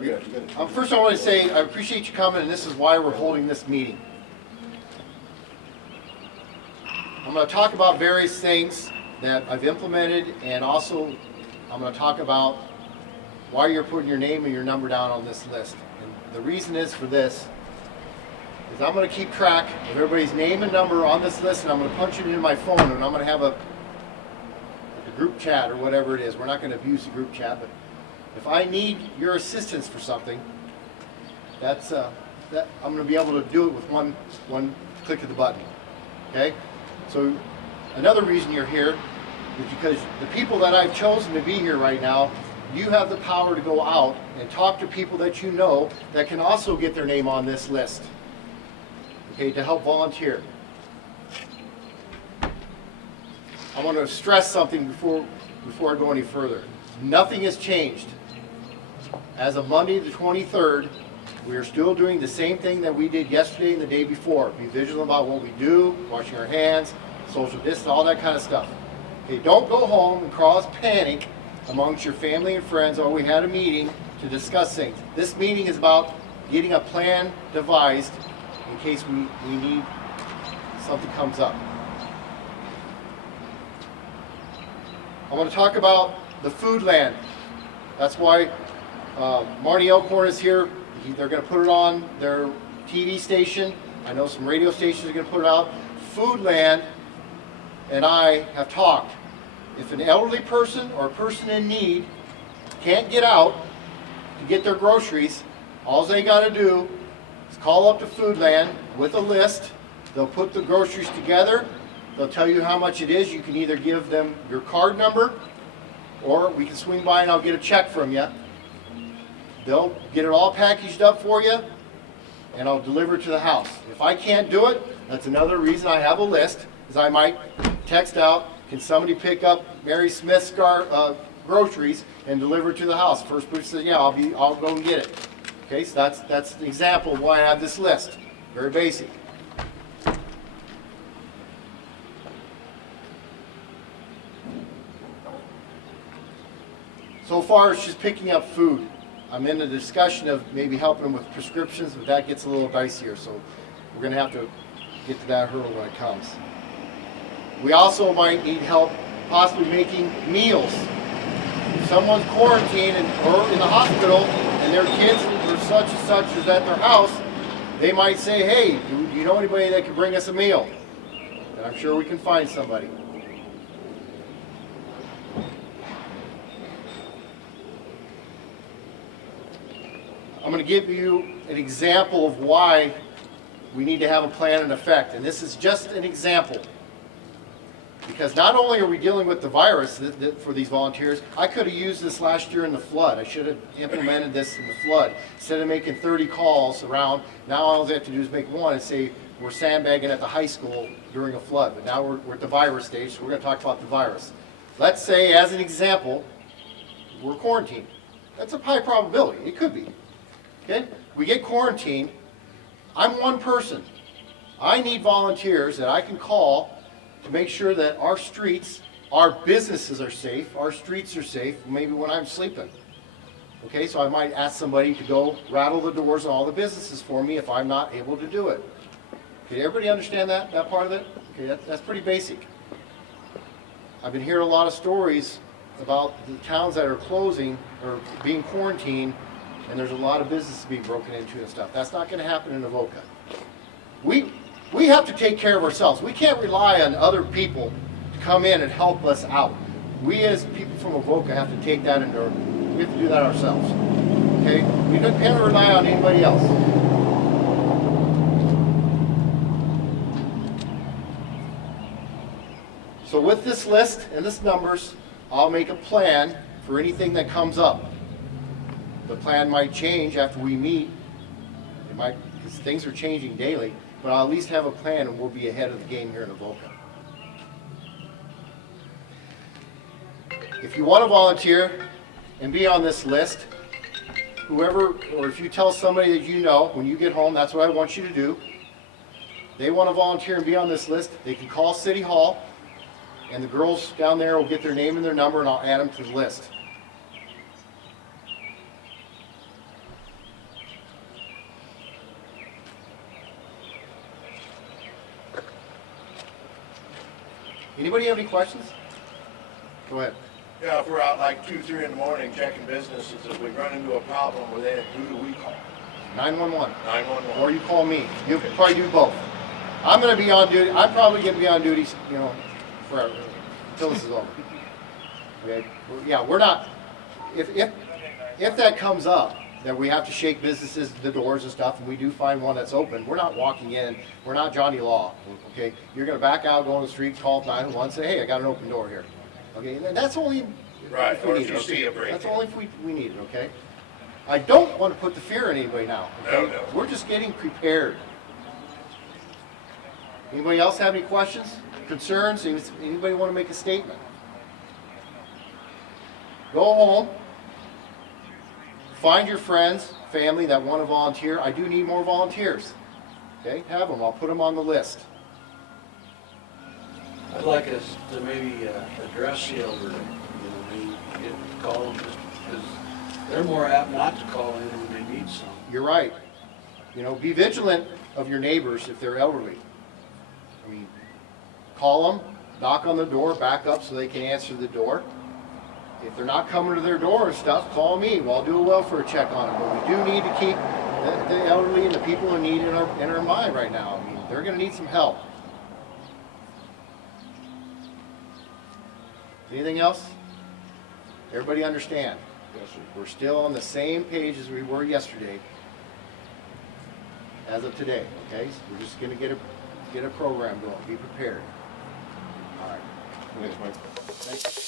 Good. First, I want to say I appreciate you coming, and this is why we're holding this meeting. I'm going to talk about various things that I've implemented, and also I'm going to talk about why you're putting your name and your number down on this list. And the reason is for this is I'm going to keep track of everybody's name and number on this list, and I'm going to punch it into my phone, and I'm going to have a group chat or whatever it is. We're not going to abuse the group chat, but if I need your assistance for something, I'm going to be able to do it with one click of the button. Okay? So another reason you're here is because the people that I've chosen to be here right now, you have the power to go out and talk to people that you know that can also get their name on this list. Okay, to help volunteer. I want to stress something before I go any further. Nothing has changed. As of Monday the 23rd, we are still doing the same thing that we did yesterday and the day before. Be vigilant about what we do, washing our hands, social distance, all that kind of stuff. Okay, don't go home and cause panic amongst your family and friends. Oh, we had a meeting to discuss things. This meeting is about getting a plan devised in case we need something comes up. I want to talk about the food land. That's why Marty Elkhorn is here. They're going to put it on their TV station. I know some radio stations are going to put it out. Food land and I have talked. If an elderly person or a person in need can't get out to get their groceries, all they got to do is call up to Foodland with a list. They'll put the groceries together. They'll tell you how much it is. You can either give them your card number, or we can swing by and I'll get a check from you. They'll get it all packaged up for you, and I'll deliver it to the house. If I can't do it, that's another reason I have a list, is I might text out, can somebody pick up Mary Smith's groceries and deliver it to the house? First person says, yeah, I'll go and get it. Okay, so that's an example of why I have this list. Very basic. So far, it's just picking up food. I'm in the discussion of maybe helping them with prescriptions, but that gets a little dicier, so we're going to have to get to that hurdle when it comes. We also might need help possibly making meals. If someone's quarantined or in the hospital and their kids or such and such is at their house, they might say, hey, do you know anybody that can bring us a meal? And I'm sure we can find somebody. I'm going to give you an example of why we need to have a plan in effect. And this is just an example. Because not only are we dealing with the virus for these volunteers, I could have used this last year in the flood. I should have implemented this in the flood. Instead of making 30 calls around, now all they have to do is make one and say, we're sandbagging at the high school during a flood. But now we're at the virus stage, so we're going to talk about the virus. Let's say, as an example, we're quarantined. That's a high probability. It could be. Okay? We get quarantined. I'm one person. I need volunteers that I can call to make sure that our streets, our businesses are safe, our streets are safe, maybe when I'm sleeping. Okay, so I might ask somebody to go rattle the doors on all the businesses for me if I'm not able to do it. Okay, everybody understand that part of it? Okay, that's pretty basic. I've been hearing a lot of stories about the towns that are closing or being quarantined, and there's a lot of businesses being broken into and stuff. That's not going to happen in Avoca. We have to take care of ourselves. We can't rely on other people to come in and help us out. We as people from Avoca have to take that into, we have to do that ourselves. Okay? We can't rely on anybody else. So with this list and this numbers, I'll make a plan for anything that comes up. The plan might change after we meet. It might, because things are changing daily, but I'll at least have a plan and we'll be ahead of the game here in Avoca. If you want to volunteer and be on this list, whoever, or if you tell somebody that you know, when you get home, that's what I want you to do. They want to volunteer and be on this list, they can call City Hall, and the girls down there will get their name and their number, and I'll add them to the list. Anybody have any questions? Go ahead. Yeah, if we're out like 2, 3 in the morning checking businesses, if we run into a problem with it, who do we call? 911. 911. Or you call me. You probably do both. I'm going to be on duty. I'm probably going to be on duty, you know, forever until this is over. Okay. Yeah, we're not. If that comes up, that we have to shake businesses, the doors and stuff, and we do find one that's open, we're not walking in. We're not Johnny Law. Okay. You're going to back out, go on the street, call 911, say, hey, I got an open door here. Okay. And that's only. Right. Or if it, you see a break. That's only if we need it. Okay. I don't want to put the fear in anybody now. Okay? No. We're just getting prepared. Anybody else have any questions, concerns? Anybody want to make a statement? Go home. Find your friends, family that want to volunteer. I do need more volunteers. Okay, have them. I'll put them on the list. I'd like us to maybe address the elderly, call them just because they're more apt not to call in when they need some. You're right. You know, be vigilant of your neighbors if they're elderly. I mean, call them, knock on the door, back up so they can answer the door. If they're not coming to their door and stuff, call me. Well, I'll do a welfare check on them. But we do need to keep the elderly and the people in need in our mind right now. I mean, they're going to need some help. Anything else? Everybody understand? Yes, sir. We're still on the same page as we were yesterday, as of today. Okay, so we're just going to get a program going. Be prepared. All right. Thanks, Mike. Thank you.